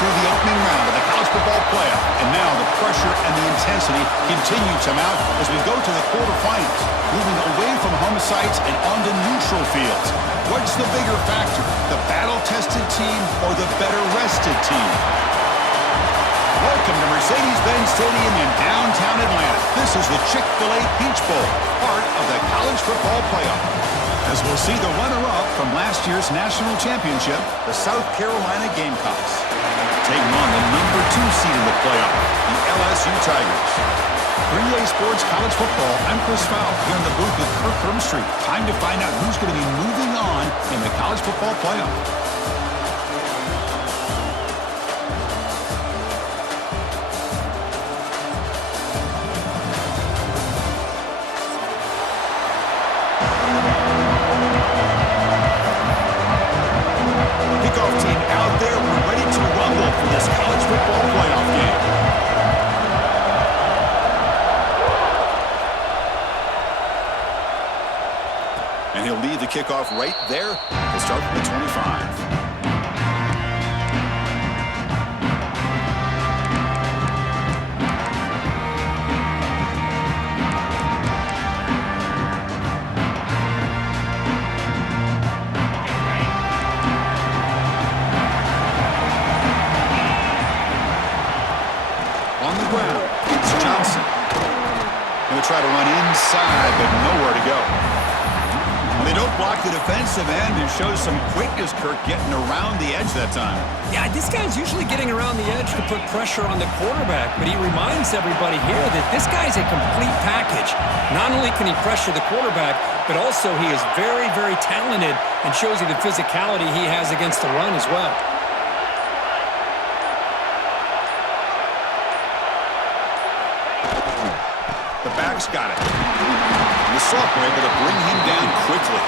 through the opening round of the college football playoff, and now the pressure and the intensity continue to mount as we go to the quarterfinals, moving away from home sites and onto neutral fields. What's the bigger factor, the battle-tested team or the better-rested team? Welcome to Mercedes-Benz Stadium in downtown Atlanta. This is the Chick-fil-A Peach Bowl, part of the college football playoff. As we'll see the runner-up from last year's national championship, the South Carolina Gamecocks, taking on the number 2 seed in the playoff, the LSU Tigers. 3A Sports College Football, I'm Chris Fowl, here in the booth with Kirk Hermstreet. Time to find out who's going to be moving on in the college football playoff. Kickoff team out there, we're ready to rumble for this college football playoff game. And he'll lead the kickoff right there to start from the 25. On the ground, it's Johnson. Going to try to run inside, but nowhere to go. They don't block the defensive end and show some quickness, Kirk, getting around the edge that time. Yeah, this guy's usually getting around the edge to put pressure on the quarterback, but he reminds everybody here that this guy's a complete package. Not only can he pressure the quarterback, but also he is very, very talented and shows you the physicality he has against the run as well. The back's got it. And the sophomore able to bring him down quickly.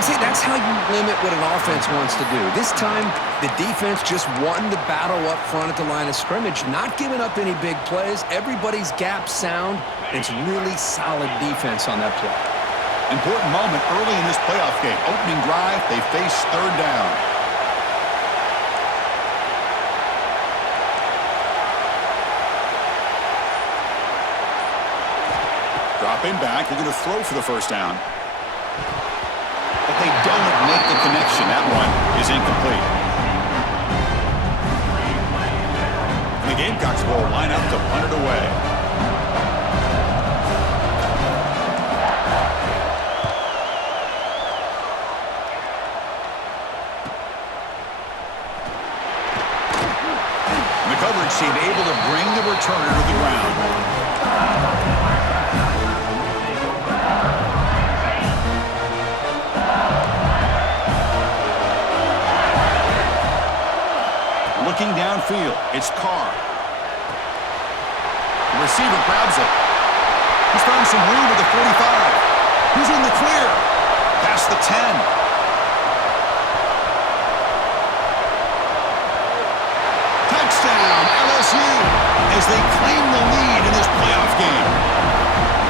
See, that's how you limit what an offense wants to do. This time, the defense just won the battle up front at the line of scrimmage, not giving up any big plays. Everybody's gap sound. It's really solid defense on that play. Important moment early in this playoff game. Opening drive, they face third down. Dropping back, they're going to throw for the first down. But they don't make the connection. That one is incomplete. And the Gamecocks will line up to punt it away. And the coverage team able to bring the returner to the ground. Looking downfield, it's Carr. The receiver grabs it. He's found some room at the 45. He's in the clear. Past the 10. Touchdown, LSU, as they claim the lead in this playoff game.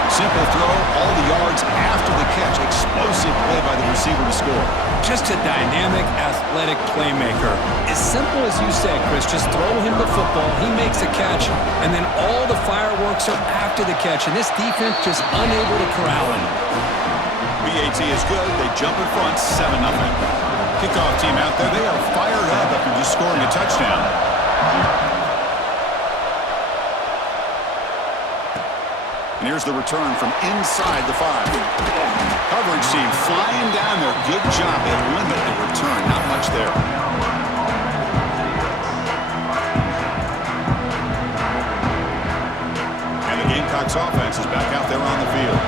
Simple throw, all the yards after the catch. Explosive play by the receiver to score. Just a dynamic, athletic playmaker. As simple as you said, Chris, just throw him the football, he makes a catch, and then all the fireworks are after the catch, and this defense just unable to corral him. BAT is good. They jump in front, 7-0. Kickoff team out there, they are fired up after just scoring a touchdown. And here's the return from inside the 5. Coverage team flying down there. Good job. They limit the return. Not much there. And the Gamecocks offense is back out there on the field.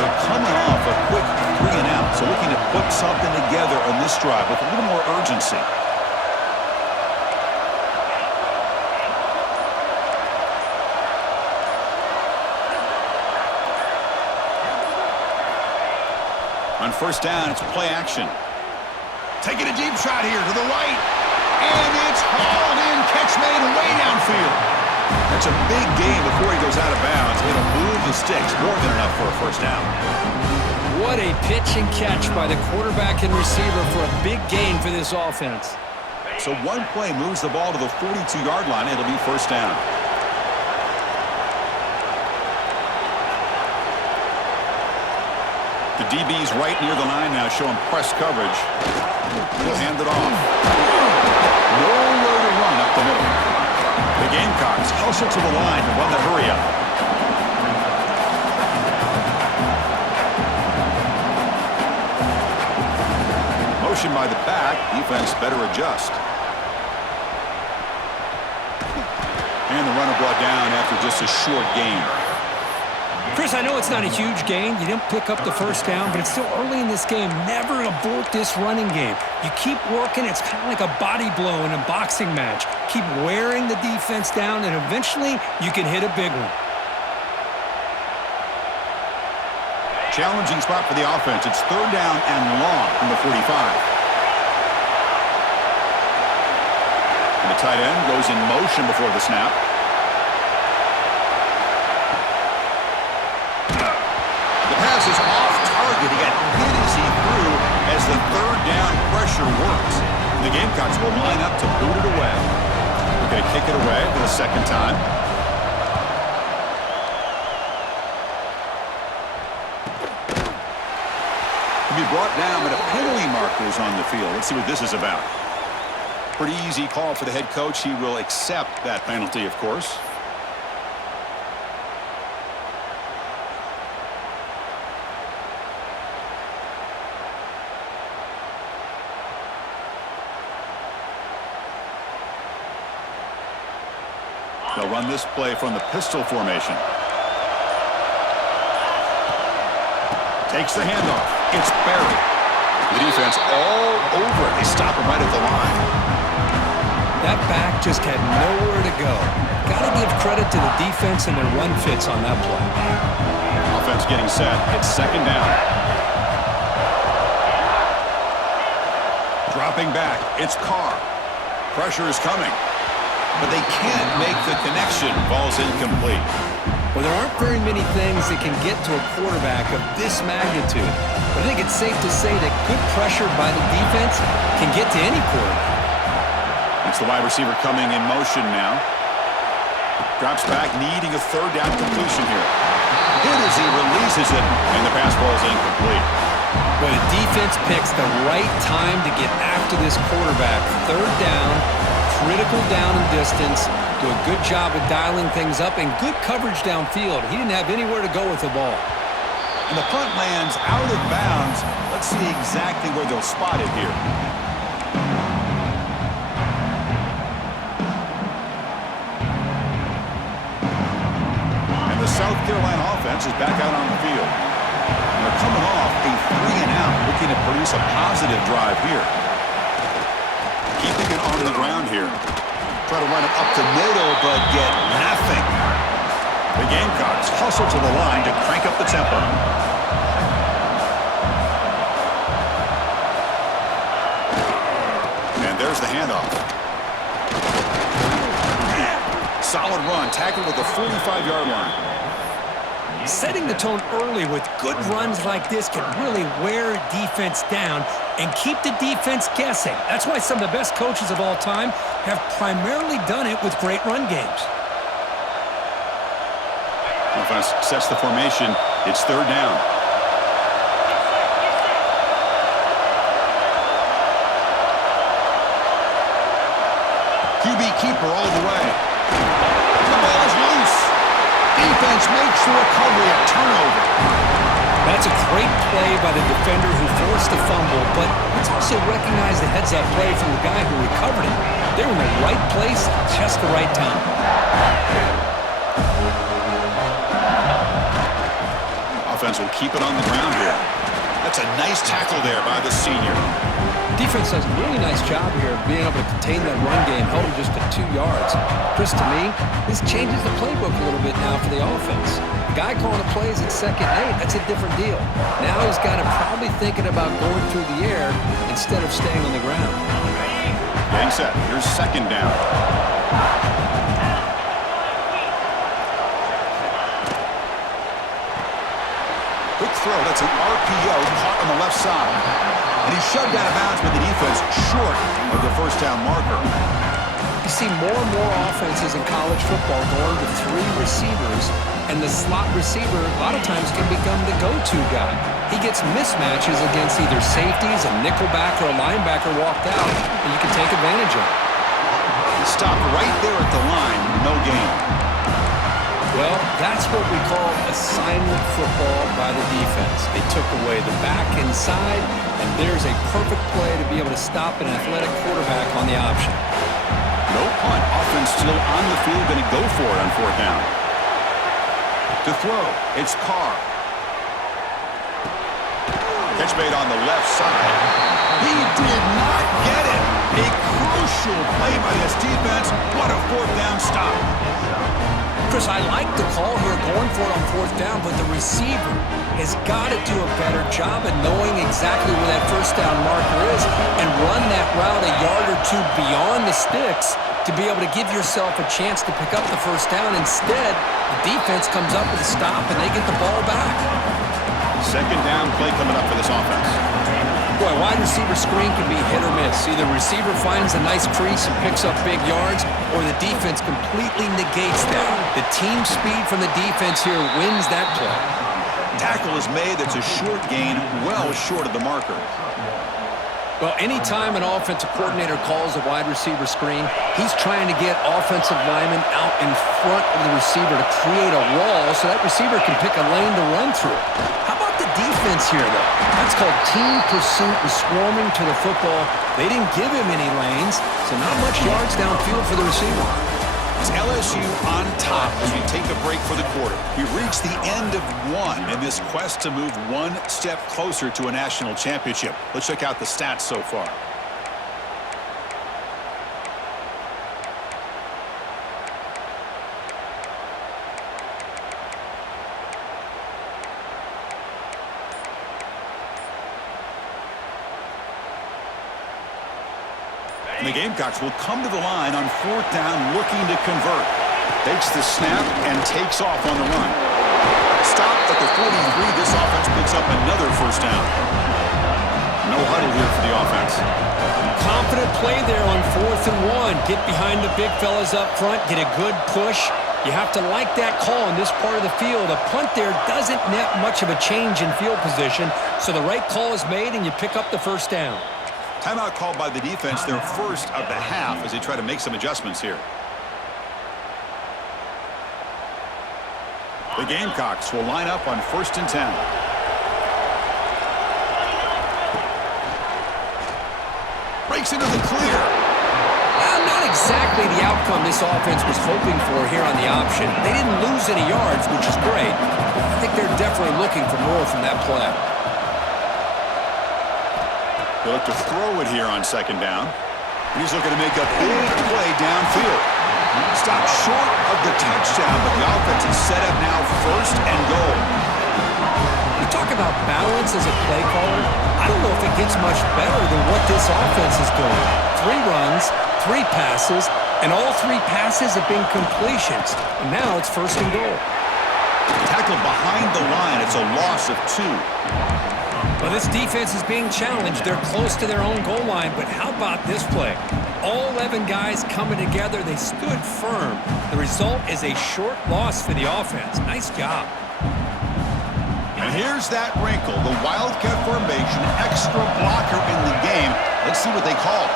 They're coming off a quick 3-and-out, so looking to put something together on this drive with a little more urgency. On first down, it's play action. Taking a deep shot here to the right. And it's hauled in. Catch made way downfield. That's a big gain before he goes out of bounds. It'll move the sticks. More than enough for a first down. What a pitch and catch by the quarterback and receiver for a big gain for this offense. So one play moves the ball to the 42-yard line. It'll be first down. The DB's right near the line now, showing press coverage. He'll hand it off. Nowhere to run up the middle. The Gamecocks hustle to the line to run the hurry-up. Motion by the back. Defense better adjust. And the runner brought down after just a short gain. Chris, I know it's not a huge gain. You didn't pick up the first down, but it's still early in this game. Never abort this running game. You keep working. It's kind of like a body blow in a boxing match. Keep wearing the defense down, and eventually you can hit a big one. Challenging spot for the offense. It's third down and long from the 45. And the tight end goes in motion before the snap. Pass is off target. He got hit as he threw as the third down pressure works. The Gamecocks will line up to boot it away. They're going to kick it away for the second time. He'll be brought down, but a penalty marker is on the field. Let's see what this is about. Pretty easy call for the head coach. He will accept that penalty, of course. They'll run this play from the pistol formation. Takes the handoff. It's buried. The defense all over it. They stop him right at the line. That back just had nowhere to go. Got to give credit to the defense and their run fits on that play. Offense getting set. It's second down. Dropping back. It's Carr. Pressure is coming. But they can't make the connection. Ball's incomplete. Well, there aren't very many things that can get to a quarterback of this magnitude. But I think it's safe to say that good pressure by the defense can get to any quarterback. It's the wide receiver coming in motion now. Drops back, needing a third down completion here. Hit as he releases it, and the pass ball is incomplete. But the defense picks the right time to get after this quarterback. Third down. Critical down and distance, do a good job of dialing things up, and good coverage downfield. He didn't have anywhere to go with the ball. And the punt lands out of bounds. Let's see exactly where they'll spot it here. And the South Carolina offense is back out on the field. And they're coming off a 3-and-out, looking to produce a positive drive here. Keeping it on the ground here. Try to run it up the middle, but get nothing. The Gamecocks hustle to the line to crank up the tempo. And there's the handoff. Solid run, tackled at the 45-yard line. Setting the tone early with good runs like this can really wear a defense down and keep the defense guessing. That's why some of the best coaches of all time have primarily done it with great run games. Offense sets the formation. It's third down. QB keeper all the way. The ball is loose. Defense makes the recovery a turnover. That's a great play by the defender who forced the fumble, but let's also recognize the heads-up play from the guy who recovered it. They were in the right place at just the right time. Offense will keep it on the ground here. That's a nice tackle there by the senior. Defense does a really nice job here of being able to contain that run game, held him just to 2 yards. Chris, to me, this changes the playbook a little bit now for the offense. The guy calling the plays at 2nd and 8, that's a different deal. Now he's got to probably thinking about going through the air instead of staying on the ground. Getting set. Here's second down. Quick throw. That's an RPO caught on the left side. And he's shoved out of bounds by the defense short of the first down marker. You see more and more offenses in college football going to 3 receivers, and the slot receiver a lot of times can become the go-to guy. He gets mismatches against either safeties, a nickelback, or a linebacker walked out, and you can take advantage of it. Stopped right there at the line, no gain. Well, that's what we call assignment football by the defense. They took away the back inside, and there's a perfect play to be able to stop an athletic quarterback on the option. No punt. Offense still on the field, going to go for it on 4th down. To throw, it's Carr. Catch made on the left side. He did not get it. A crucial play by this defense. What a 4th down stop. Chris, I like the call here going for it on 4th down, but the receiver has got to do a better job of knowing exactly where that first down marker is and run that route a yard or 2 beyond the sticks to be able to give yourself a chance to pick up the first down. Instead, the defense comes up with a stop and they get the ball back. 2nd down play coming up for this offense. Boy, wide receiver screen can be hit or miss. Either receiver finds a nice crease and picks up big yards, or the defense completely negates that. The team speed from the defense here wins that play. Tackle is made. That's a short gain, well short of the marker. Well, anytime an offensive coordinator calls a wide receiver screen, he's trying to get offensive linemen out in front of the receiver to create a wall so that receiver can pick a lane to run through. How about the defense here, though? That's called team pursuit and swarming to the football. They didn't give him any lanes, so not much yards downfield for the receiver. It's LSU on top as we take a break for the quarter. We've reached the end of 1 in this quest to move 1 step closer to a national championship. Let's check out the stats so far. And the Gamecocks will come to the line on 4th down looking to convert. Takes the snap and takes off on the run. Stopped at the 43. This offense picks up another first down. No huddle here for the offense. Confident play there on 4th and 1. Get behind the big fellas up front. Get a good push. You have to like that call in this part of the field. A punt there doesn't net much of a change in field position, so the right call is made and you pick up the first down. Timeout called by the defense, their first of the half, as they try to make some adjustments here. The Gamecocks will line up on 1st and 10. Breaks into the clear. Not exactly the outcome this offense was hoping for here on the option. They didn't lose any yards, which is great. I think they're definitely looking for more from that play. They look to throw it here on 2nd down. He's looking to make a big play downfield. Stopped short of the touchdown, but the offense is set up now 1st and goal. You talk about balance as a play caller. I don't know if it gets much better than what this offense is doing. 3 runs, 3 passes, and all 3 passes have been completions. And now it's 1st and goal. Tackled behind the line. It's a loss of 2. Well, this defense is being challenged. They're close to their own goal line, but how about this play? All 11 guys coming together. They stood firm. The result is a short loss for the offense. Nice job. And here's that wrinkle, the Wildcat formation, extra blocker in the game. Let's see what they call.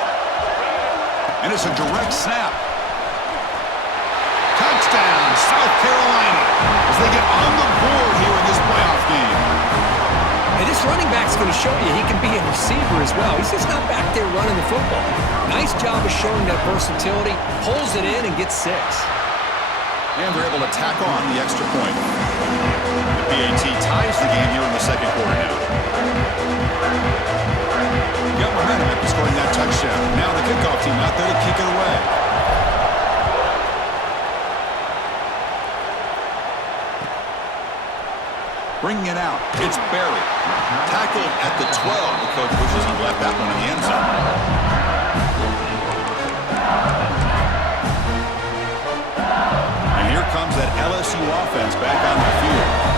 And it's a direct snap. Touchdown, South Carolina, as they get on the board here in this playoff game. And this running back's going to show you he can be a receiver as well. He's just not back there running the football. Nice job of showing that versatility, pulls it in and gets 6. And they're able to tack on the extra point. The BAT ties the game here in the 2nd quarter now. Got momentum after scoring that touchdown. Now the kickoff team out there to kick it away. Bringing it out, it's Berry. Tackled at the 12. The coach wishes he left that one in the end zone. And here comes that LSU offense back on the field.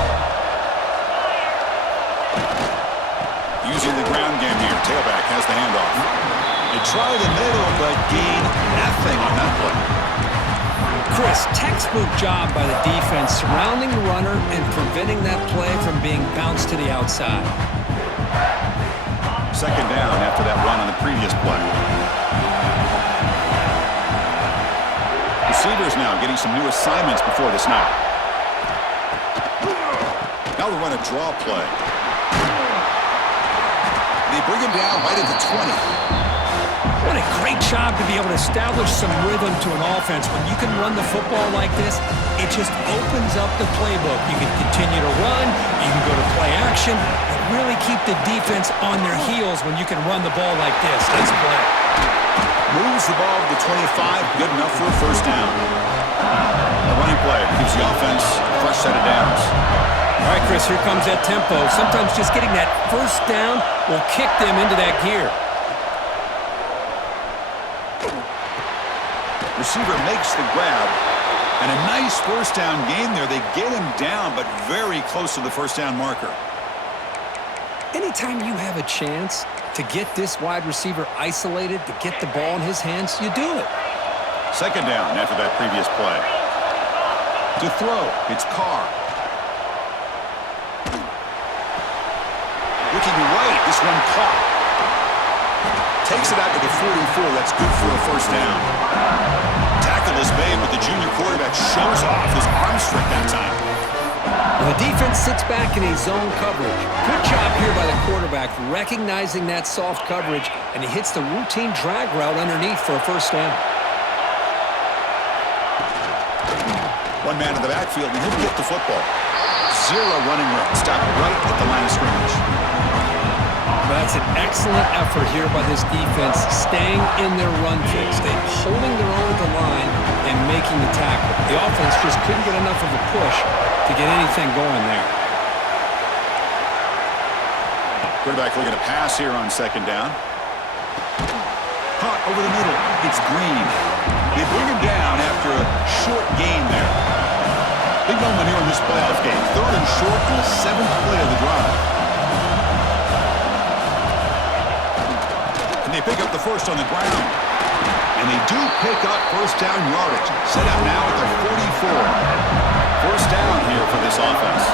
using the ground game here. Tailback has the handoff. They try the middle, but gain nothing on that play. Chris, textbook job by the defense surrounding the runner and preventing that play from being bounced to the outside. Second down after that run on the previous play. Receivers now getting some new assignments before the snap. Now they run a draw play. They bring him down right at the 20. What a great job to be able to establish some rhythm to an offense. When you can run the football like this, it just opens up the playbook. You can continue to run, you can go to play action, and really keep the defense on their heels when you can run the ball like this. Nice play. Moves the ball to the 25, good enough for a first down. A running play gives the offense a fresh set of downs. All right, Chris, here comes that tempo. Sometimes just getting that first down will kick them into that gear. Receiver makes the grab, and a nice first down gain there. They get him down, but very close to the first down marker. Anytime you have a chance to get this wide receiver isolated, to get the ball in his hands, you do it. Second down after that previous play. To throw, it's Carr. Looking right, this one caught. Takes it out to the 44. That's good for a first down. Tackle is made, but the junior quarterback shows off his arm strength that time. Well, the defense sits back in a zone coverage. Good job here by the quarterback recognizing that soft coverage, and he hits the routine drag route underneath for a first down. One man in the backfield, and he'll get the football. Zero running room. Stop right at the line of scrimmage. That's an excellent effort here by this defense, staying in their run fix. They're holding their own at the line and making the tackle. The offense just couldn't get enough of a push to get anything going there. Quarterback looking to pass here on second down. Caught over the middle. It's Green. They bring him down after a short gain there. Big moment here in this playoff game. Third and short on the 7th play of the drive. And they pick up the first on the ground. And they do pick up first down yardage. Set up now at the 44. First down here for this offense.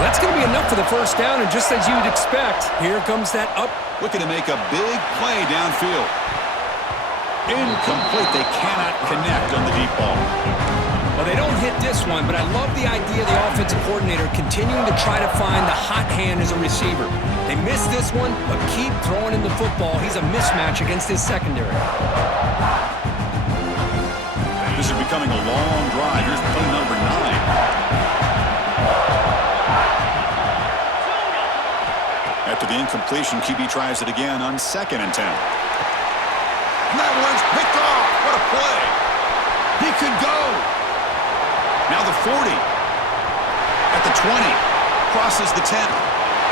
That's going to be enough for the first down, and just as you'd expect, here comes that up. Looking to make a big play downfield. Incomplete. They cannot connect on the deep ball. Well, they don't hit this one, but I love the idea of the offensive coordinator continuing to try to find the hot hand as a receiver. They missed this one, but keep throwing in the football. He's a mismatch against his secondary. This is becoming a long drive. Here's play number 9. After the incompletion, QB tries it again on 2nd and 10. And that one's picked off. What a play. He could go. Now the 40. At the 20. Crosses the 10.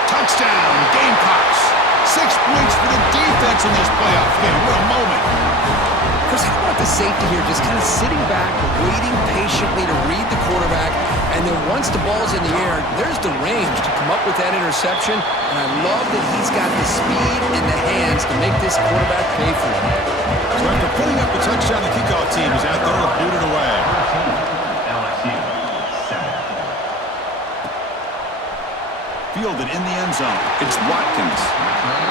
Touchdown, Gamecocks. 6 points for the defense in this playoff game. What a moment. Chris, how about the safety here? Just kind of sitting back, waiting patiently to read the quarterback, and then once the ball's in the air, there's the range to come up with that interception, and I love that he's got the speed and the hands to make this quarterback pay for it. So after putting up the touchdown, the kickoff team is out there to boot it away. LSU, 7. Fielded in the end zone. It's Watkins.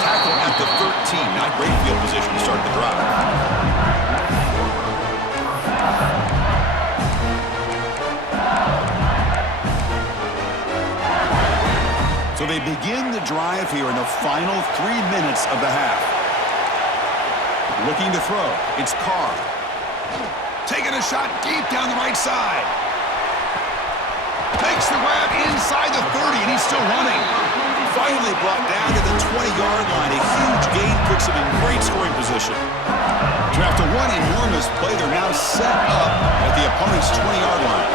Tackle at the 13. Not great field position to start the drive. So they begin the drive here in the final 3 minutes of the half. Looking to throw. It's Carr. Taking a shot deep down the right side. Makes the grab inside the 30, and he's still running. Finally brought down to the 20-yard line. A huge gain puts him in great scoring position. So after one enormous play, they're now set up at the opponent's 20-yard line.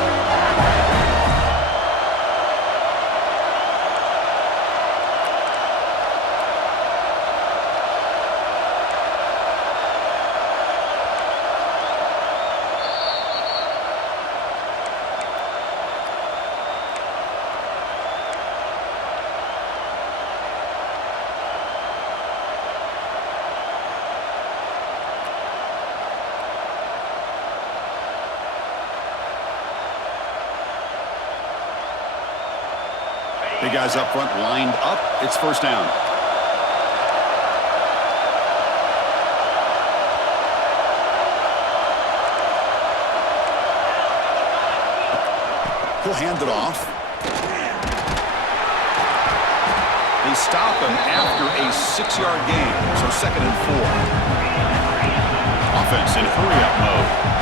The guys up front lined up. It's first down. He'll hand it off. They stop him after a 6-yard gain, so 2nd and 4. Offense in hurry-up mode.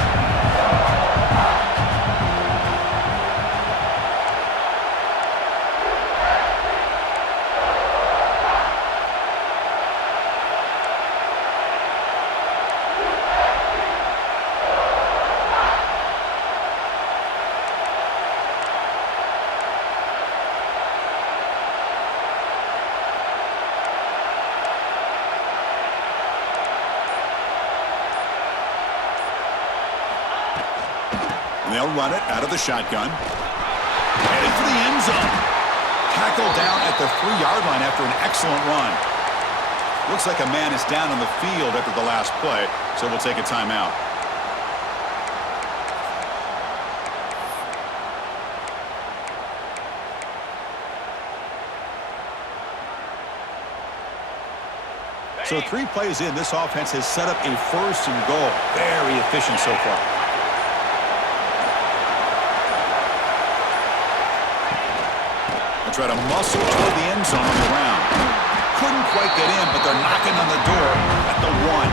They'll run it out of the shotgun. Headed for the end zone. Tackled down at the 3-yard line after an excellent run. Looks like a man is down on the field after the last play, so we'll take a timeout. So 3 plays in, this offense has set up a 1st and goal. Very efficient so far. Try to muscle toward the end zone on the ground. Couldn't quite get in, but they're knocking on the door at the 1.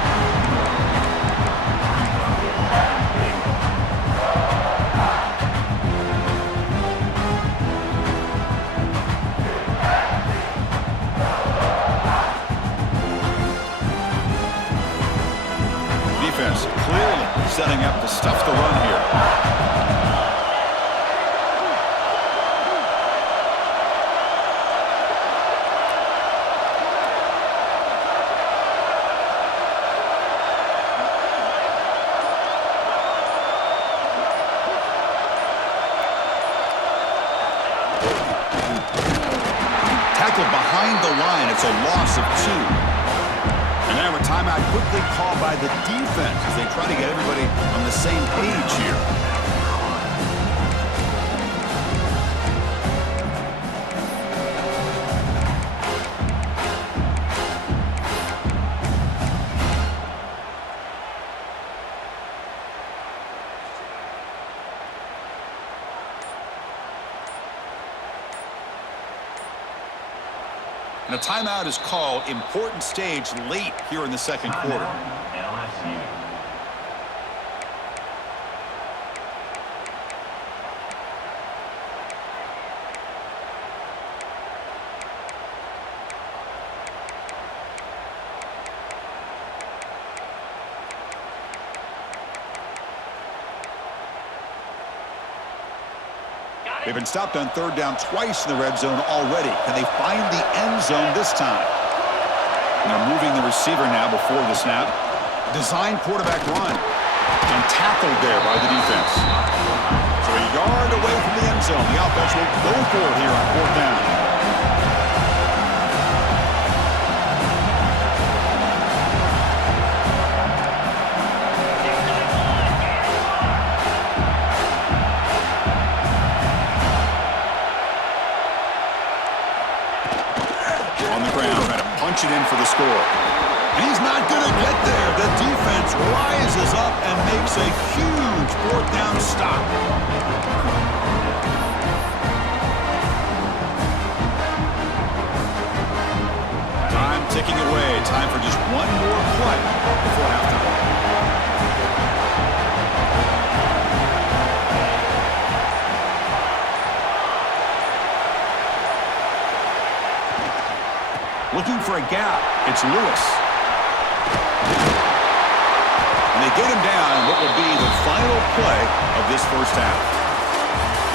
Defense clearly setting up to stuff the run here. Behind the line, it's a loss of 2. And now a timeout quickly called by the defense as they try to get everybody on the same page here. And a timeout is called. Important stage late here in the 2nd quarter. LSU. They've been stopped on 3rd down twice in the red zone already. Can they find the end zone this time? And they're moving the receiver now before the snap. Design quarterback run. And tackled there by the defense. So a yard away from the end zone. The offense will go for it here on 4th down. Punch it in for the score. And he's not going to get there. The defense rises up and makes a huge 4th down stop. Time ticking away. Time for just one more play before halftime. Looking for a gap. It's Lewis. And they get him down in what will be the final play of this 1st half.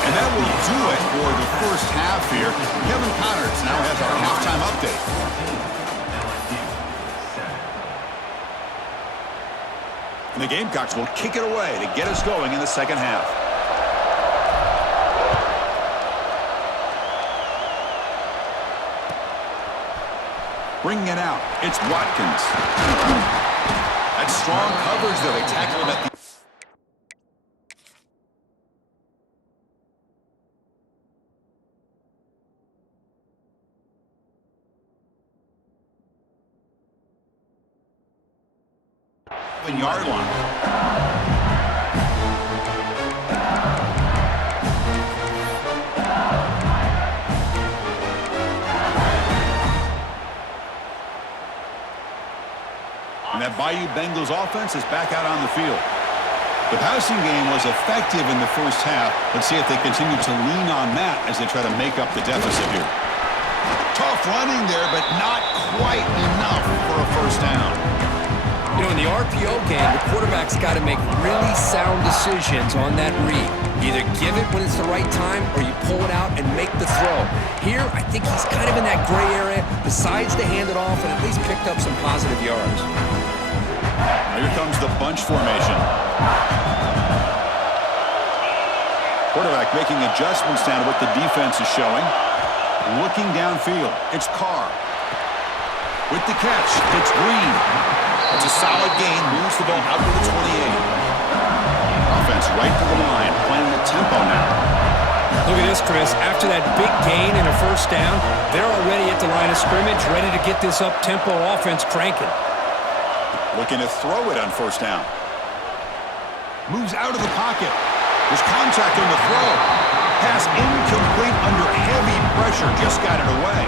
And that will do it for the 1st half here. Kevin Connors now has our halftime update. And the Gamecocks will kick it away to get us going in the 2nd half. Bringing it out, it's Watkins. That's strong coverage there. They tackle him at the... 7-yard line. And that Bayou Bengals offense is back out on the field. The passing game was effective in the first half. Let's see if they continue to lean on that as they try to make up the deficit here. Tough running there, but not quite enough for a first down. You know, in the RPO game, the quarterback's got to make really sound decisions on that read. Either give it when it's the right time or you pull it out and make the throw. Here, I think he's kind of in that gray area, decides to hand it off and at least picked up some positive yards. Now here comes the bunch formation. Quarterback making adjustments down to what the defense is showing. Looking downfield, it's Carr. With the catch, it's Green. It's a solid gain, moves the ball out to the 28. Offense right to the line, playing the tempo now. Look at this, Chris. After that big gain and a first down, they're already at the line of scrimmage, ready to get this up-tempo offense cranking. Looking to throw it on first down. Moves out of the pocket. There's contact on the throw. Pass incomplete under heavy pressure. Just got it away.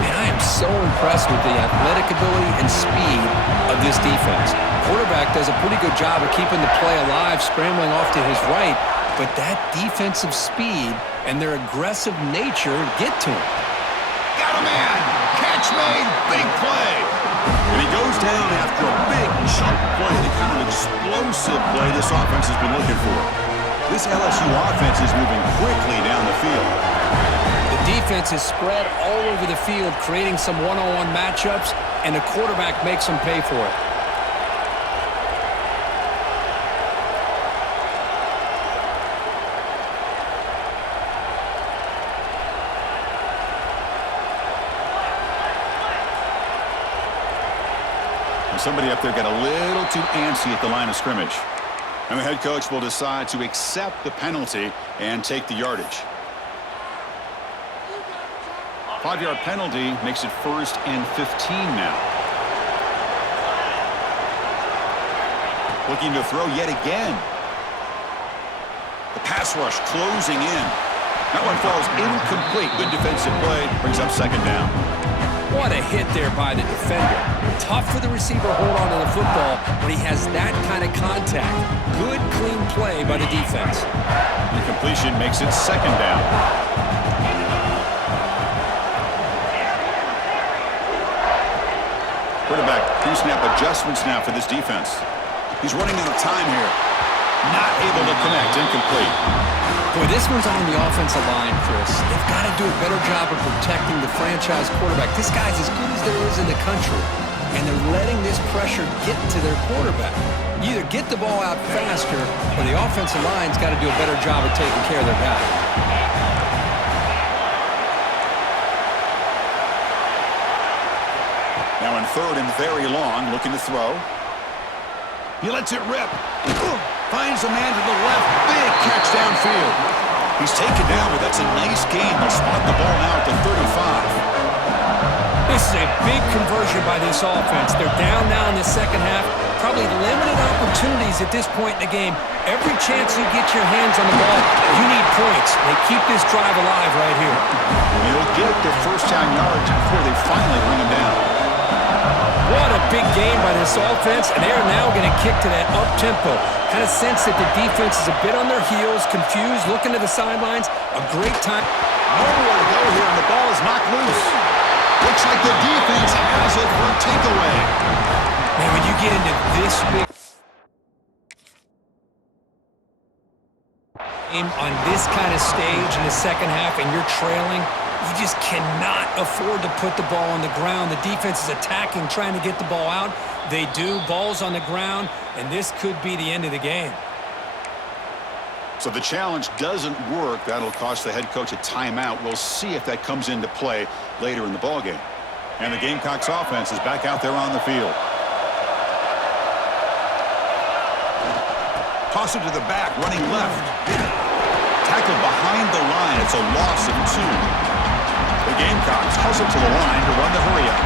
Man, I am so impressed with the athletic ability and speed of this defense. Quarterback does a pretty good job of keeping the play alive, scrambling off to his right, but that defensive speed and their aggressive nature get to him. Got a man. Catch made. Big play. And he goes down after a big chunk play, the kind of explosive play this offense has been looking for. This LSU offense is moving quickly down the field. The defense is spread all over the field, creating some one-on-one matchups, and the quarterback makes them pay for it. Somebody up there got a little too antsy at the line of scrimmage. And the head coach will decide to accept the penalty and take the yardage. 5-yard penalty makes it 1st and 15 now. Looking to throw yet again. The pass rush closing in. That one falls incomplete. Good defensive play. Brings up 2nd down. What a hit there by the defender. Tough for the receiver to hold on to the football when he has that kind of contact. Good, clean play by the defense. Incompletion makes it 2nd down. Quarterback pre-snap adjustments now for this defense. He's running out of time here. Not able to connect. Incomplete. Boy, this one's on the offensive line, Chris. They've got to do a better job of protecting the franchise quarterback. This guy's as good as there is in the country, and they're letting this pressure get to their quarterback. You either get the ball out faster, or the offensive line's got to do a better job of taking care of their guy. Now in 3rd and very long, looking to throw. He lets it rip. Finds a man to the left. Big catch downfield. He's taken down, but that's a nice gain. They'll spot the ball now at the 35. This is a big conversion by this offense. They're down now in the second half. Probably limited opportunities at this point in the game. Every chance you get your hands on the ball, you need points. They keep this drive alive right here. They'll get their first down yards before they finally bring him down. What a big game by this offense, and they are now going to kick to that up-tempo. Kind of sense that the defense is a bit on their heels, confused, looking to the sidelines. A great time. Nowhere to go here, and the ball is knocked loose. Looks like the defense has it for a takeaway. Man, when you get into this big game on this kind of stage in the second half and you're trailing, you just cannot afford to put the ball on the ground. The defense is attacking, trying to get the ball out. They do. Ball's on the ground, and this could be the end of the game. So the challenge doesn't work. That'll cost the head coach a timeout. We'll see if that comes into play later in the ballgame. And the Gamecocks offense is back out there on the field. Toss it to the back, running left. Tackled behind the line. It's a loss of 2. The Gamecocks hustle to the line to run the hurry up.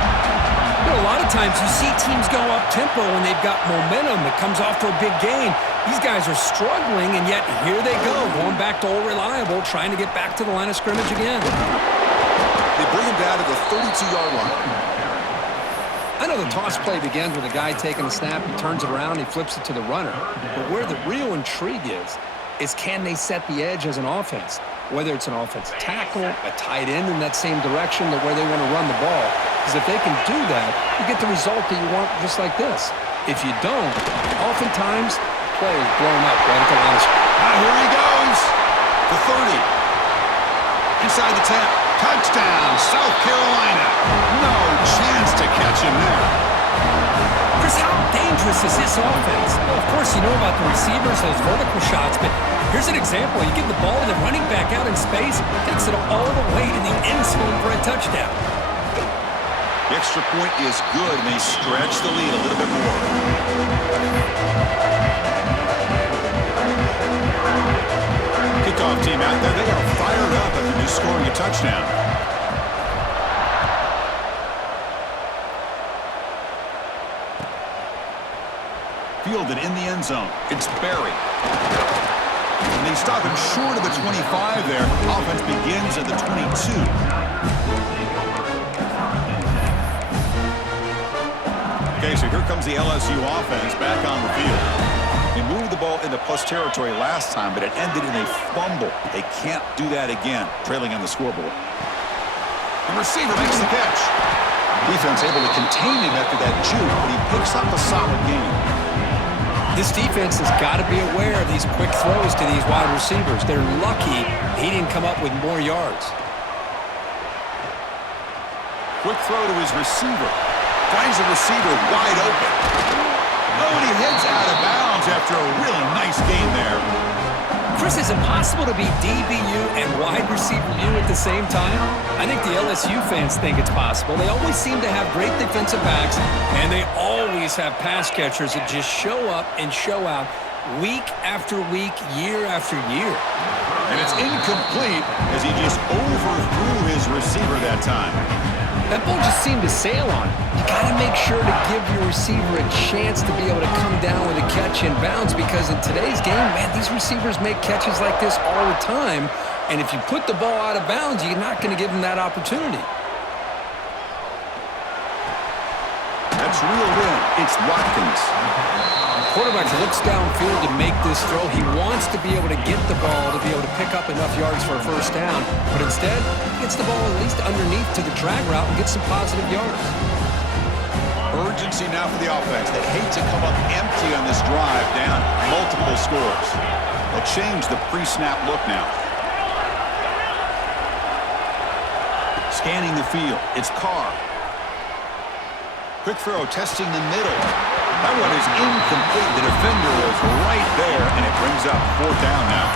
You know, a lot of times you see teams go up-tempo when they've got momentum. It comes off for a big gain. These guys are struggling, and yet here they go, going back to old reliable, trying to get back to the line of scrimmage again. They bring him down to the 32-yard line. I know the toss play begins with a guy taking the snap, he turns it around, he flips it to the runner. But where the real intrigue is can they set the edge as an offense? Whether it's an offensive tackle, a tight end in that same direction that where they want to run the ball. Because if they can do that, you get the result that you want just like this. If you don't, oftentimes, play is blown up right at the line of scrimmage. Here he goes. The 30. Inside the 10. Touchdown, South Carolina. No chance to catch him there. Chris, how dangerous is this offense? Well, of course, you know about the receivers, those vertical shots, but here's an example. You give the ball to the running back out in space, takes it all the way to the end zone for a touchdown. The extra point is good, and they stretch the lead a little bit more. Kickoff team out there, they are fired up after just scoring a touchdown. Fielded in the end zone. It's Barry. And they stop him short of the 25 there. Offense begins at the 22. Okay, so here comes the LSU offense back on the field. They moved the ball into plus territory last time, but it ended in a fumble. They can't do that again, trailing on the scoreboard. The receiver makes the catch. Defense able to contain him after that juke, but he picks up a solid gain. This defense has got to be aware of these quick throws to these wide receivers. They're lucky he didn't come up with more yards. Quick throw to his receiver. Finds the receiver wide open. Oh, and he heads out of bounds after a really nice game there. Chris, is it possible to be DBU and wide receiver U at the same time? I think the LSU fans think it's possible. They always seem to have great defensive backs, and they always have pass catchers that just show up and show out week after week, year after year. And it's incomplete as he just overthrew his receiver that time. That ball just seemed to sail on it. You got to make sure to give your receiver a chance to be able to come down with a catch and bounce, because in today's game, man, these receivers make catches like this all the time. And if you put the ball out of bounds, you're not going to give them that opportunity. That's reeled in. It's Watkins. Quarterback looks downfield to make this throw. He wants to be able to get the ball to be able to pick up enough yards for a first down, but instead, he gets the ball at least underneath to the drag route and gets some positive yards. Urgency now for the offense. They hate to come up empty on this drive, down multiple scores. They'll change the pre-snap look now. Scanning the field. It's Carr. Quick throw, testing the middle. That one is incomplete. The defender was right there, and it brings up fourth down now.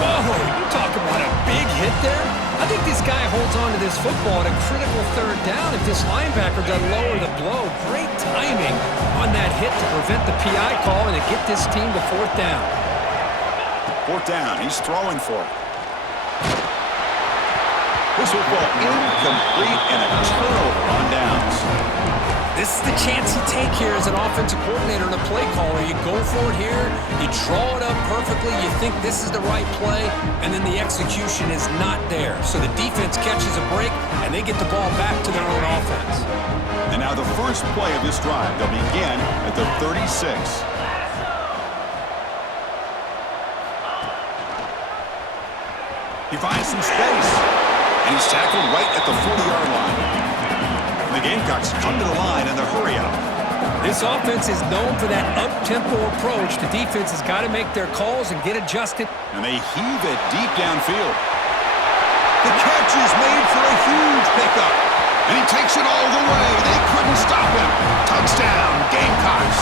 Whoa, you talk about a big hit there. I think this guy holds on to this football at a critical third down if this linebacker doesn't lower the blow. Great timing on that hit to prevent the PI call and to get this team to fourth down. Fourth down, he's throwing for it. This will fall incomplete and a turnover on downs. This is the chance you take here as an offensive coordinator and a play caller. You go for it here, you draw it up perfectly, you think this is the right play, and then the execution is not there. So the defense catches a break, and they get the ball back to their own offense. And now the first play of this drive, they'll begin at the 36. He finds some space, and he's tackled right at the 40-yard line. The Gamecocks come to the line in the hurry-up. This offense is known for that up-tempo approach. The defense has got to make their calls and get adjusted. And they heave it deep downfield. The catch is made for a huge pickup. And he takes it all the way. They couldn't stop him. Touchdown, Gamecocks.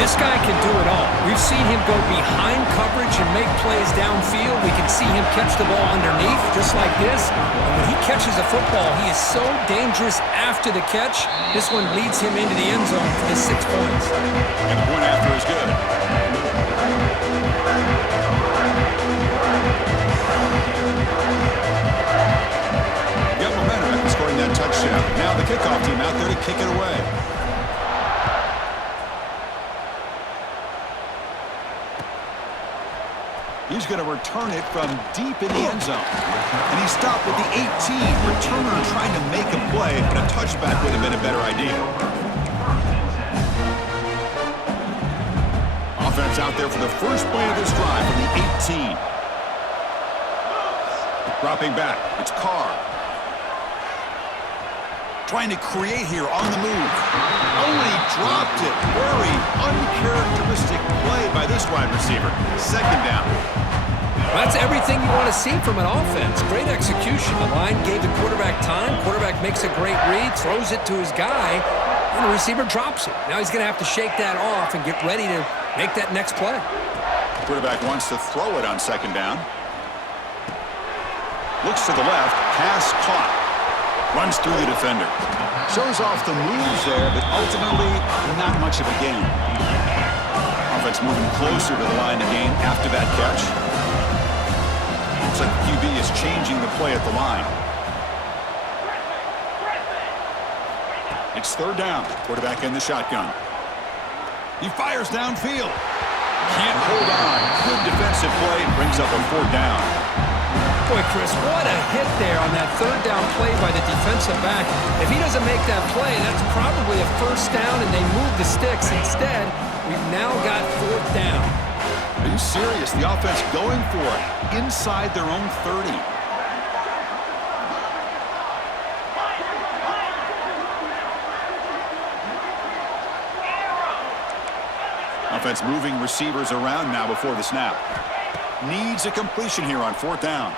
This guy can do it all. We've seen him go behind coverage and make plays downfield. We can see him catch the ball underneath, just like this. And when he catches a football, he is so dangerous after the catch. This one leads him into the end zone for the 6 points. And the point after is good. Got momentum after scoring that touchdown. now the kickoff team out there to kick it away. He's going to return it from deep in the end zone. And he stopped with the 18. Returner trying to make a play, but a touchback would have been a better idea. Offense out there for the first play of this drive from the 18. Dropping back, it's Carr. Trying to create here on the move. Oh, and he dropped it. Very uncharacteristic play by this wide receiver. Second down. That's everything you want to see from an offense. Great execution. The line gave the quarterback time. Quarterback makes a great read, throws it to his guy, and the receiver drops it. Now he's going to have to shake that off and get ready to make that next play. Quarterback wants to throw it on second down. Looks to the left. Pass caught. Runs through the defender. Shows off the moves there, but ultimately not much of a gain. Offense moving closer to the line of gain after that catch. Looks like the QB is changing the play at the line. It's third down. Quarterback in the shotgun. He fires downfield. Can't hold on. Good defensive play. Brings up a fourth down. Boy, Chris, what a hit there on that third down play by the defensive back. If he doesn't make that play, that's probably a first down, and they move the sticks. Instead, we've now got fourth down. Are you serious? The offense going for it inside their own 30. Offense moving receivers around now before the snap. Needs a completion here on fourth down.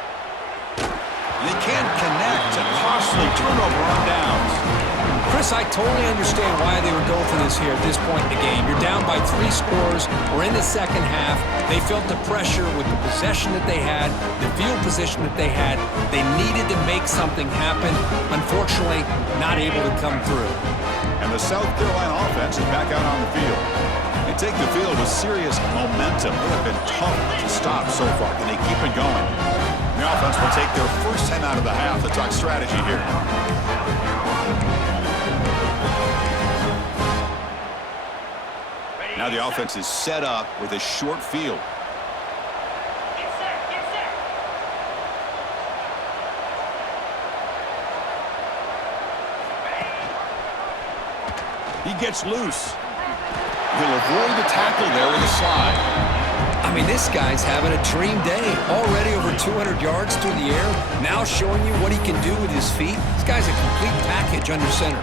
And they can't connect. A costly turnover on downs. Chris, I totally understand why they would go for this here at this point in the game. You're down by 3 scores. We're in the second half. They felt the pressure with the possession that they had, the field position that they had. They needed to make something happen. Unfortunately, not able to come through. And the South Carolina offense is back out on the field. They take the field with serious momentum. They have been tough to stop so far. Can they keep it going? The offense will take their first 10 out of the half. Let's talk strategy here. Now the offense is set up with a short field. He gets loose. He'll avoid the tackle there with a slide. I mean, this guy's having a dream day. Already over 200 yards through the air. Now showing you what he can do with his feet. This guy's a complete package under center.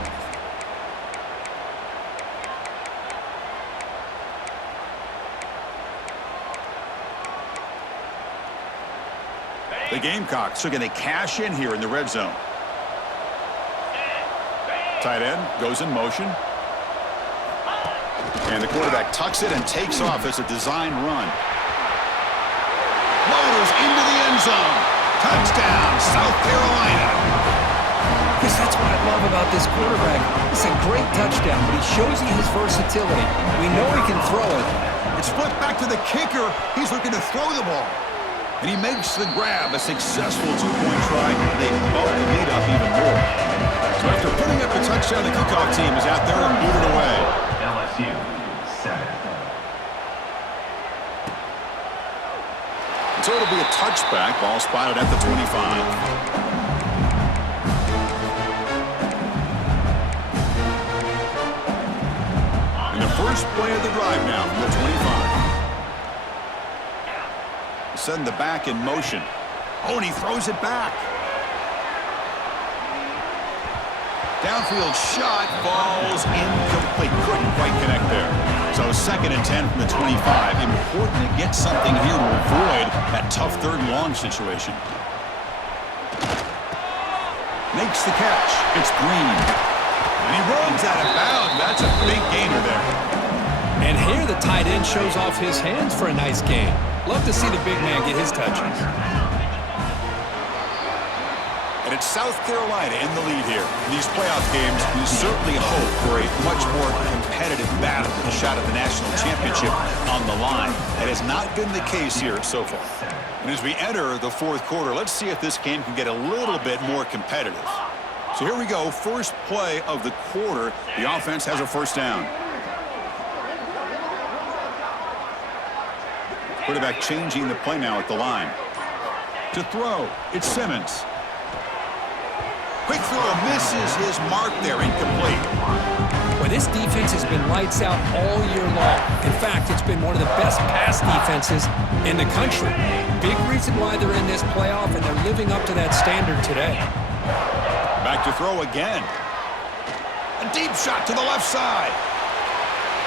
The Gamecocks are going to cash in here in the red zone. Tight end goes in motion. And the quarterback tucks it and takes off as a design run. Motors into the end zone. Touchdown, South Carolina. Chris, that's what I love about this quarterback. It's a great touchdown, but he shows you his versatility. We know he can throw it. It's flipped back to the kicker. He's looking to throw the ball. And he makes the grab, a successful two-point try. They bump the lead up even more. So after putting up the touchdown, the kickoff team is out there and booted away. LSU 7. So it'll be a touchback. Ball spotted at the 25. And the first play of the drive now from the 25. Send the back in motion. Oh, and he throws it back. Downfield shot falls incomplete. Couldn't quite connect there. So second and 10 from the 25. Important to get something here to avoid that tough third and long situation. Makes the catch. It's Green. And he runs out of bounds. That's a big gainer there. And here the tight end shows off his hands for a nice gain. Love to see the big man get his touches. And it's South Carolina in the lead here. In these playoff games, we certainly hope for a much more competitive battle with a shot at the national championship on the line. That has not been the case here so far. And as we enter the fourth quarter, let's see if this game can get a little bit more competitive. So here we go, first play of the quarter. The offense has a first down. Quarterback changing the play now at the line. To throw, it's Simmons. Quick throw, misses his mark there, incomplete. Well, this defense has been lights out all year long. In fact, it's been one of the best pass defenses in the country. Big reason why they're in this playoff, and they're living up to that standard today. Back to throw again. A deep shot to the left side.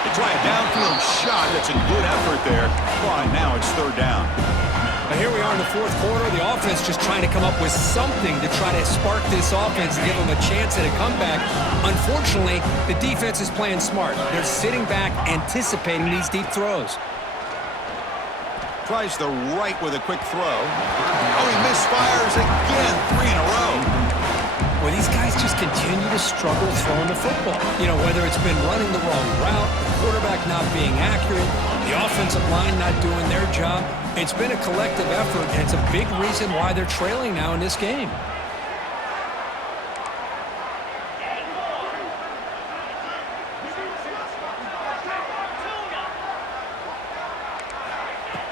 They try a downfield shot. That's a good effort there. Well, now it's third down. But here we are in the fourth quarter. The offense just trying to come up with something to try to spark this offense and give them a chance at a comeback. Unfortunately, the defense is playing smart. They're sitting back, anticipating these deep throws. Tries the right with a quick throw. Oh, he misfires again. 3 in a row. Well, these guys just continue to struggle throwing the football. You know, whether it's been running the wrong route, the quarterback not being accurate, the offensive line not doing their job. It's been a collective effort, and it's a big reason why they're trailing now in this game.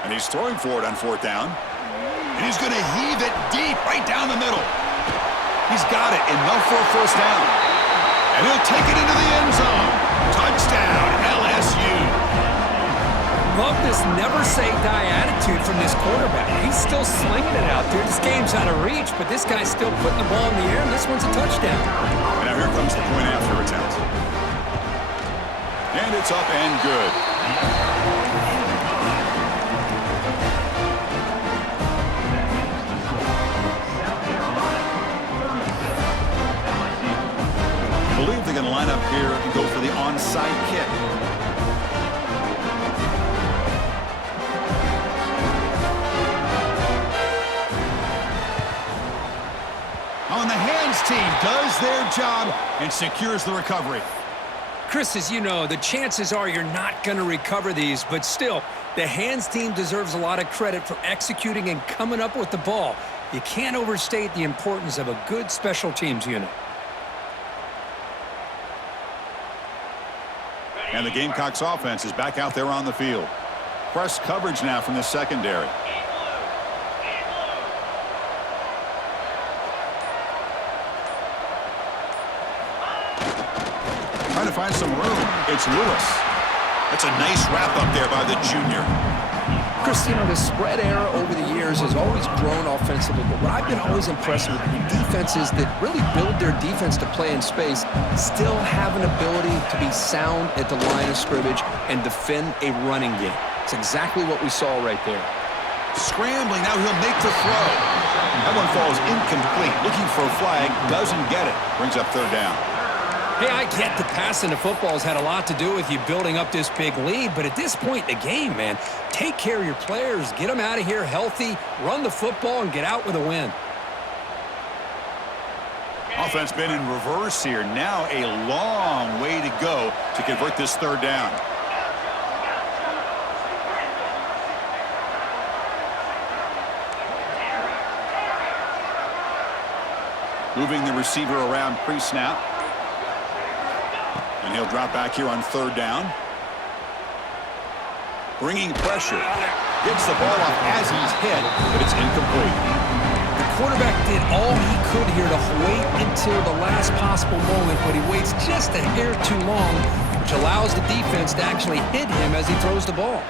And he's throwing for it on fourth down. And he's going to heave it deep right down the middle. He's got it, enough for a first down. And he'll take it into the end zone. Touchdown, LSU. Love this never-say-die attitude from this quarterback. He's still slinging it out there. This game's out of reach, but this guy's still putting the ball in the air, and this one's a touchdown. And now here comes the point after attempt. And it's up and good. I believe they're going to line up here and go for the onside kick. On the hands team does their job and secures the recovery. Chris, as you know, the chances are you're not going to recover these, but still, the hands team deserves a lot of credit for executing and coming up with the ball. You can't overstate the importance of a good special teams unit. And the Gamecocks offense is back out there on the field. Press coverage now from the secondary. Trying to find some room. It's Lewis. That's a nice wrap up there by the junior. Chris, you know, the spread era over the years has always grown offensively, but what I've been always impressed with the defenses that really build their defense to play in space still have an ability to be sound at the line of scrimmage and defend a running game. It's exactly what we saw right there. Scrambling, now he'll make the throw. That one falls incomplete. Looking for a flag, doesn't get it. Brings up third down. Hey, I get the passing the football has had a lot to do with you building up this big lead, but at this point in the game, man, take care of your players, get them out of here healthy, run the football, and get out with a win. Offense been in reverse here. Now a long way to go to convert this third down. Moving the receiver around pre-snap. And he'll drop back here on third down. Bringing pressure. Gets the ball off as he's hit, but it's incomplete. The quarterback did all he could here to wait until the last possible moment, but he waits just a hair too long, which allows the defense to actually hit him as he throws the ball.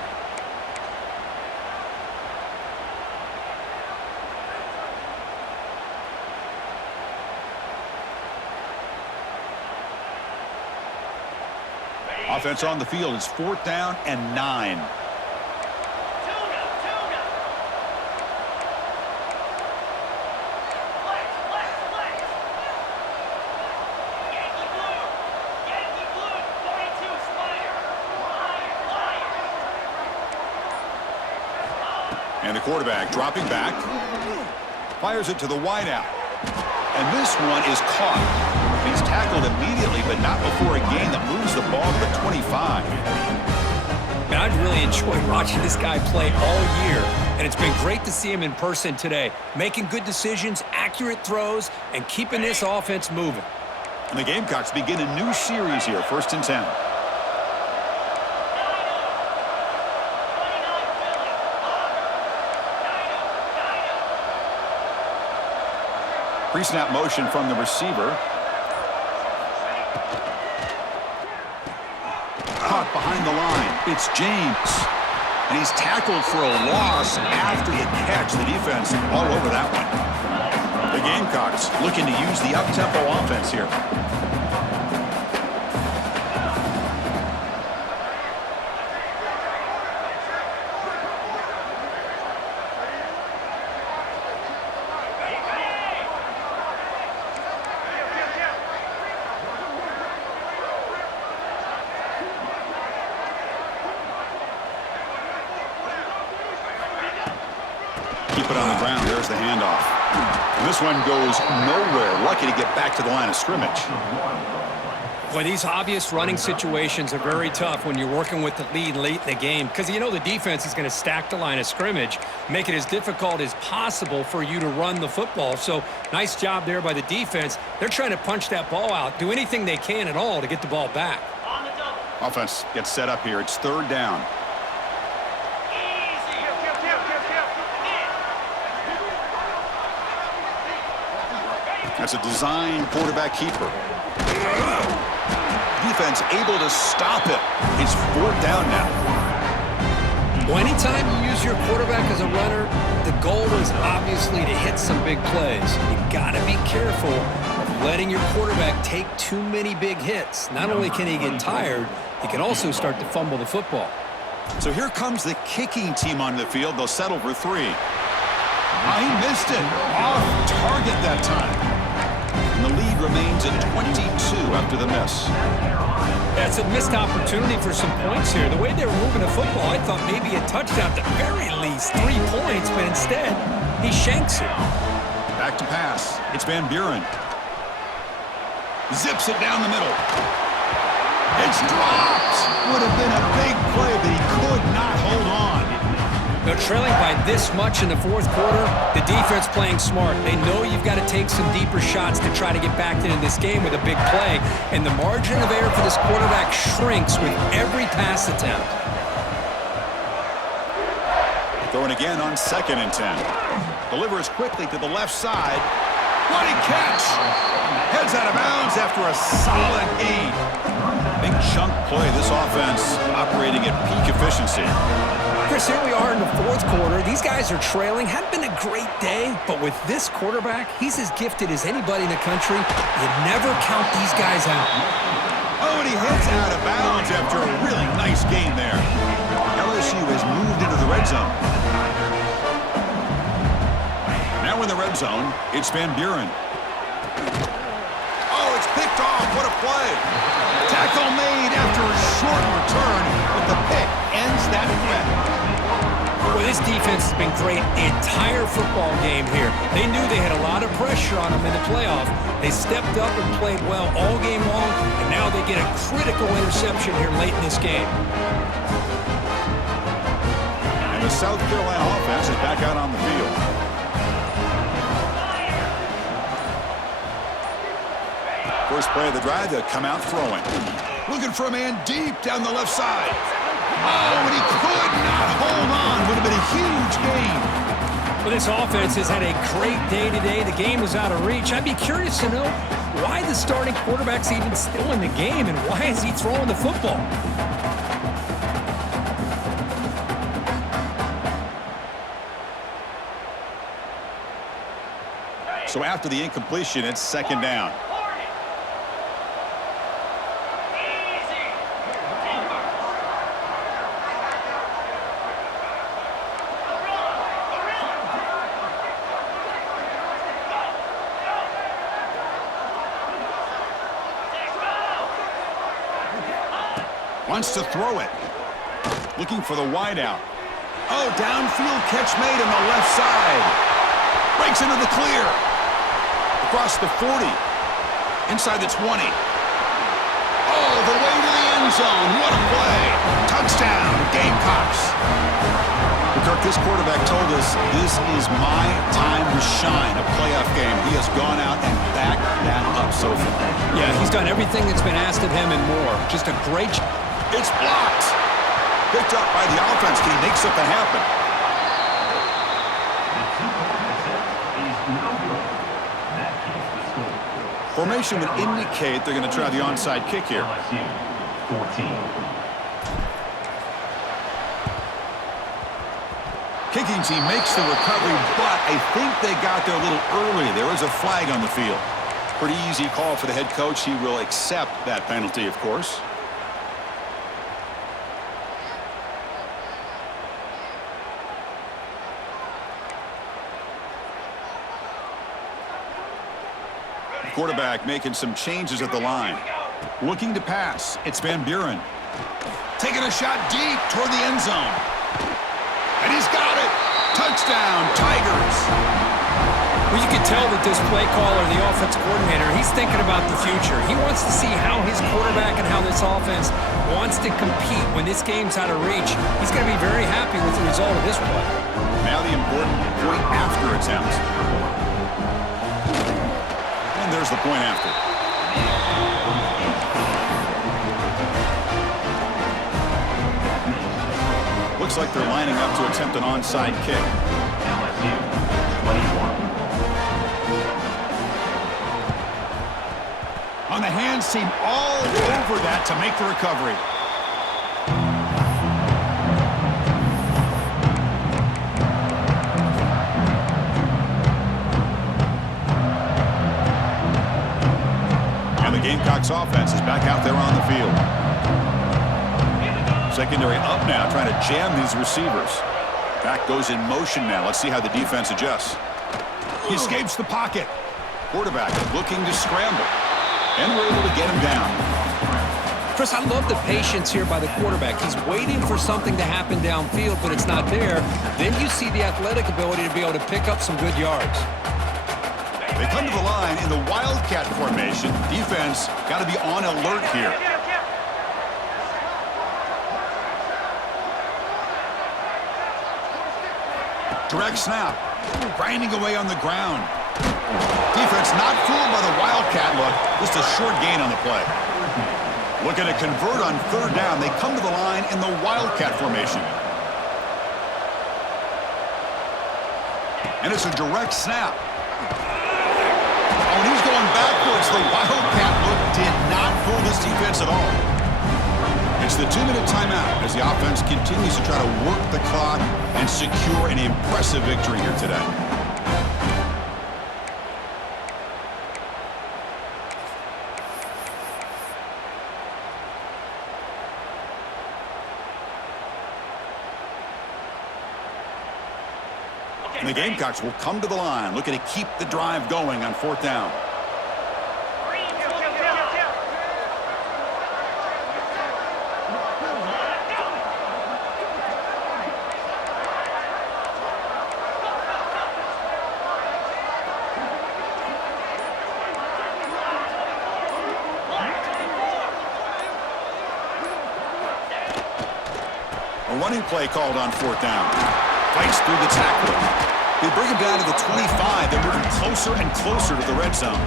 Offense on the field. It's fourth down and 9. And the quarterback dropping back. Fires it to the wideout. And this one is caught. He's tackled immediately, but not before a gain that moves the ball to the 25. And I've really enjoyed watching this guy play all year, and it's been great to see him in person today, making good decisions, accurate throws, and keeping this offense moving. And the Gamecocks begin a new series here, 1st and 10. Pre-snap motion from the receiver. Caught behind the line. It's James. And he's tackled for a loss after the catch. The defense all over that one. The Gamecocks looking to use the up-tempo offense here. Keep it on the ground. There's the handoff. And this one goes nowhere. Lucky to get back to the line of scrimmage. Boy, these obvious running situations are very tough when you're working with the lead late in the game because you know the defense is going to stack the line of scrimmage, make it as difficult as possible for you to run the football. So nice job there by the defense. They're trying to punch that ball out, do anything they can at all to get the ball back. Offense gets set up here. It's 3rd down. That's a design quarterback keeper. Defense able to stop it. It's 4th down now. Well, anytime you use your quarterback as a runner, the goal is obviously to hit some big plays. You got to be careful of letting your quarterback take too many big hits. Not only can he get tired, he can also start to fumble the football. So here comes the kicking team on the field. They'll settle for 3. He missed it. Off target that time. And the lead remains at 22 after the miss. That's a missed opportunity for some points here. The way they were moving the football, I thought maybe a touchdown at the very least, 3 points, but instead, he shanks it. Back to pass. It's Van Buren. Zips it down the middle. It's dropped. Would have been a big play, but he could not hold on. Now, trailing by this much in the 4th quarter, the defense playing smart. They know you've got to take some deeper shots to try to get back into this game with a big play, and the margin of error for this quarterback shrinks with every pass attempt. Throwing again on 2nd and 10. Delivers quickly to the left side. What a catch! Heads out of bounds after a solid gain. Big chunk play. This offense operating at peak efficiency. Chris, here we are in the 4th quarter. These guys are trailing. Hadn't been a great day, but with this quarterback, he's as gifted as anybody in the country. You never count these guys out. Oh, and he heads out of bounds after a really nice game there. LSU has moved into the red zone. Now in the red zone, it's Van Buren. Oh, it's picked off. What a play. Tackle made after a short return, but the pick ends that threat. Well, this defense has been great the entire football game here. They knew they had a lot of pressure on them in the playoff. They stepped up and played well all game long, and now they get a critical interception here late in this game. And the South Carolina offense is back out on the field. First play of the drive, they'll come out throwing. Looking for a man deep down the left side. Oh, and he could not hold on. Would have been a huge gain. Well, this offense has had a great day today. The game was out of reach. I'd be curious to know why the starting quarterback's even still in the game and why is he throwing the football? So after the incompletion, it's 2nd down. Wants to throw it. Looking for the wideout. Oh, downfield catch made on the left side. Breaks into the clear. Across the 40. Inside the 20. Oh, the way to the end end zone. What a play. Touchdown, Gamecocks. Kirk, this quarterback told us this is my time to shine, a playoff game. He has gone out and backed that up so far. Yeah, he's done everything that's been asked of him and more. Just a great... It's blocked. Picked up by the offense. Can he make something happen? Formation would indicate they're going to try the onside kick here. LSU, 14. Kicking team makes the recovery, but I think they got there a little early. There is a flag on the field. Pretty easy call for the head coach. He will accept that penalty, of course. Quarterback making some changes at the line. Looking to pass. It's Van Buren. Taking a shot deep toward the end zone. And he's got it. Touchdown, Tigers. Well, you can tell that this play caller, the offensive coordinator, he's thinking about the future. He wants to see how his quarterback and how this offense wants to compete when this game's out of reach. He's going to be very happy with the result of this play. Now the important point after attempt. And there's the point after. Looks like they're lining up to attempt an onside kick. LSU, 21. On the hands team all over that to make the recovery. And the Gamecocks offense is back out there on the field. Secondary up now, trying to jam these receivers. Back goes in motion now. Let's see how the defense adjusts. He escapes the pocket. Quarterback looking to scramble. And we're able to get him down. Chris, I love the patience here by the quarterback. He's waiting for something to happen downfield, but it's not there. Then you see the athletic ability to be able to pick up some good yards. They come to the line in the Wildcat formation. Defense got to be on alert here. Direct snap. Grinding away on the ground. Defense not fooled by the Wildcat look. Just a short gain on the play. Looking to convert on third down. They come to the line in the Wildcat formation. And it's a direct snap. Oh, and he's going backwards. The Wildcat look did not fool this defense at all. It's the 2-minute timeout as the offense continues to try to work the clock and secure an impressive victory here today. And the Gamecocks will come to the line, looking to keep the drive going on fourth down. A running play called on fourth down. Fights through the tackle. They bring him down to the 25. They're moving closer and closer to the red zone.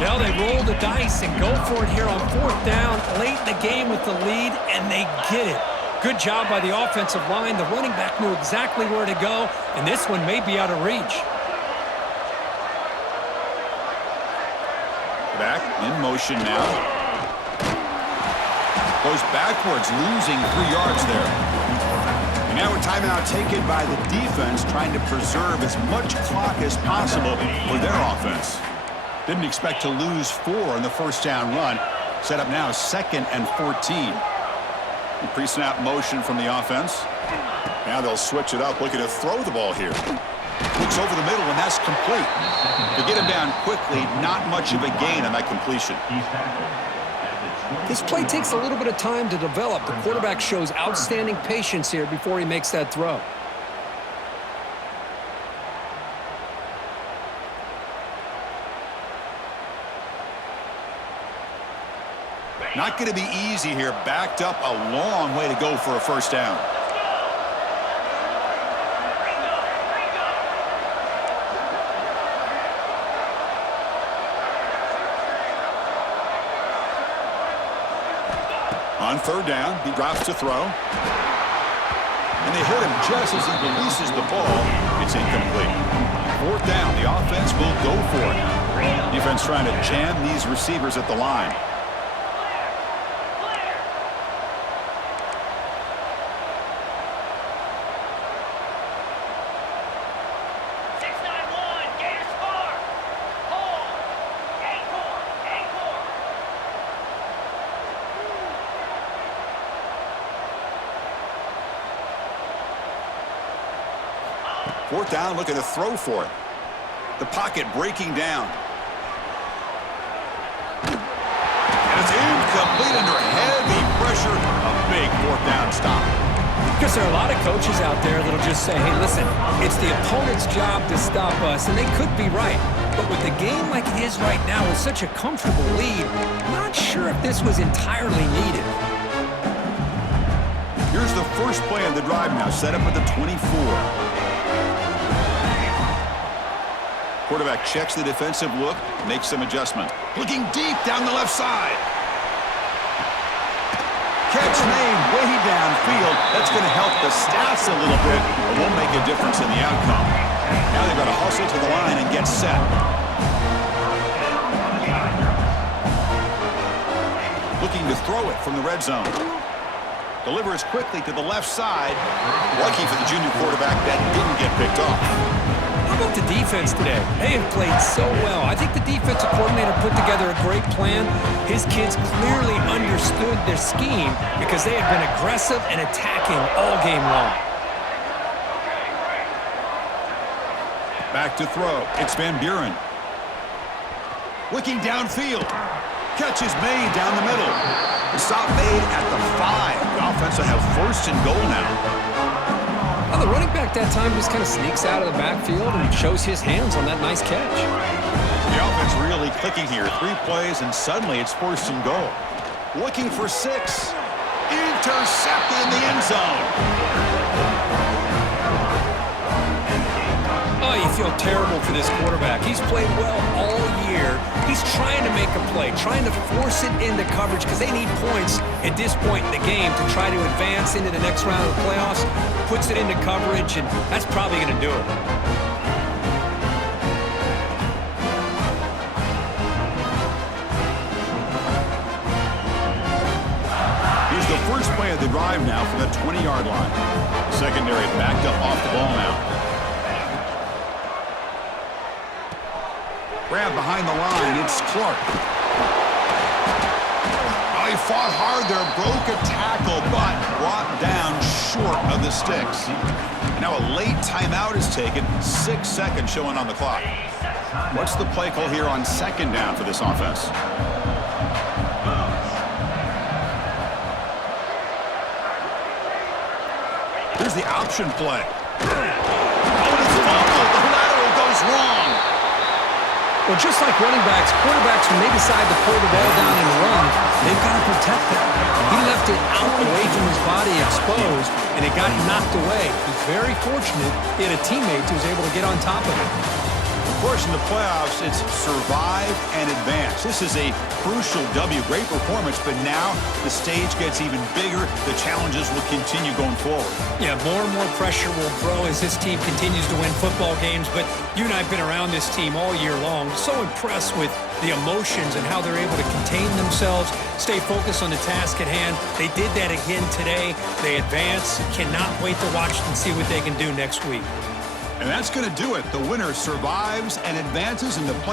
Now they roll the dice and go for it here on fourth down, late in the game with the lead, and they get it. Good job by the offensive line. The running back knew exactly where to go, and this one may be out of reach. Back in motion now. Goes backwards, losing 3 yards there. And now a timeout taken by the defense, trying to preserve as much clock as possible for their offense. Didn't expect to lose 4 in the first down run. Set up now 2nd and 14. Pre-snap motion from the offense. Now they'll switch it up, looking to throw the ball here. Looks over the middle, and that's complete. To get him down quickly, not much of a gain on that completion. This play takes a little bit of time to develop. The quarterback shows outstanding patience here before he makes that throw. Not going to be easy here. Backed up a long way to go for a first down. On third down, he drops to throw. And they hit him just as he releases the ball. It's incomplete. Fourth down, the offense will go for it. Defense trying to jam these receivers at the line. Fourth down, looking to throw for it. The pocket breaking down. And it's incomplete under heavy pressure. A big fourth down stop. Because there are a lot of coaches out there that'll just say, hey, listen, it's the opponent's job to stop us, and they could be right. But with the game like it is right now with such a comfortable lead, I'm not sure if this was entirely needed. Here's the first play of the drive now, set up at the 24. Quarterback checks the defensive look, makes some adjustment. Looking deep down the left side. Catch made way downfield. That's going to help the stats a little bit, but won't make a difference in the outcome. Now they've got to hustle to the line and get set. Looking to throw it from the red zone. Delivers quickly to the left side. Lucky for the junior quarterback that didn't get picked off. How about the defense today? They have played so well. I think the defensive coordinator put together a great plan. His kids clearly understood their scheme because they have been aggressive and attacking all game long. Back to throw. It's Van Buren. Looking downfield. Catch is made down the middle. The stop made at the 5. The offense will have first and goal now. Well, the running back that time just kind of sneaks out of the backfield and shows his hands on that nice catch. The offense really clicking here. 3 plays, and suddenly it's first and goal. Looking for 6. Intercepted in the end zone. Oh, you feel terrible for this quarterback. He's played well all year. He's trying to make a play, trying to force it into coverage because they need points at this point in the game to try to advance into the next round of the playoffs. Puts it into coverage, and that's probably going to do it. Here's the first play of the drive now from the 20-yard line. Secondary backed up off the ball now. Grab behind the line, it's Clark. Oh, he fought hard there, broke a tackle, but brought down short of the sticks. And now a late timeout is taken, 6 seconds showing on the clock. What's the play call here on second down for this offense? Here's the option play. Oh, it's fumbled. The lateral goes wrong. Well, just like running backs, quarterbacks, when they decide to pull the ball down and run, they've got to protect it. He left it out away from his body exposed, and it got knocked away. He's very fortunate he had a teammate who was able to get on top of it. Of course, in the playoffs, it's survive and advance. This is a crucial W. Great performance, but now the stage gets even bigger. The challenges will continue going forward. Yeah, more and more pressure will grow as this team continues to win football games, but you and I have been around this team all year long. So impressed with the emotions and how they're able to contain themselves, stay focused on the task at hand. They did that again today. They advance. Cannot wait to watch and see what they can do next week. And that's going to do it. The winner survives and advances in the playoffs.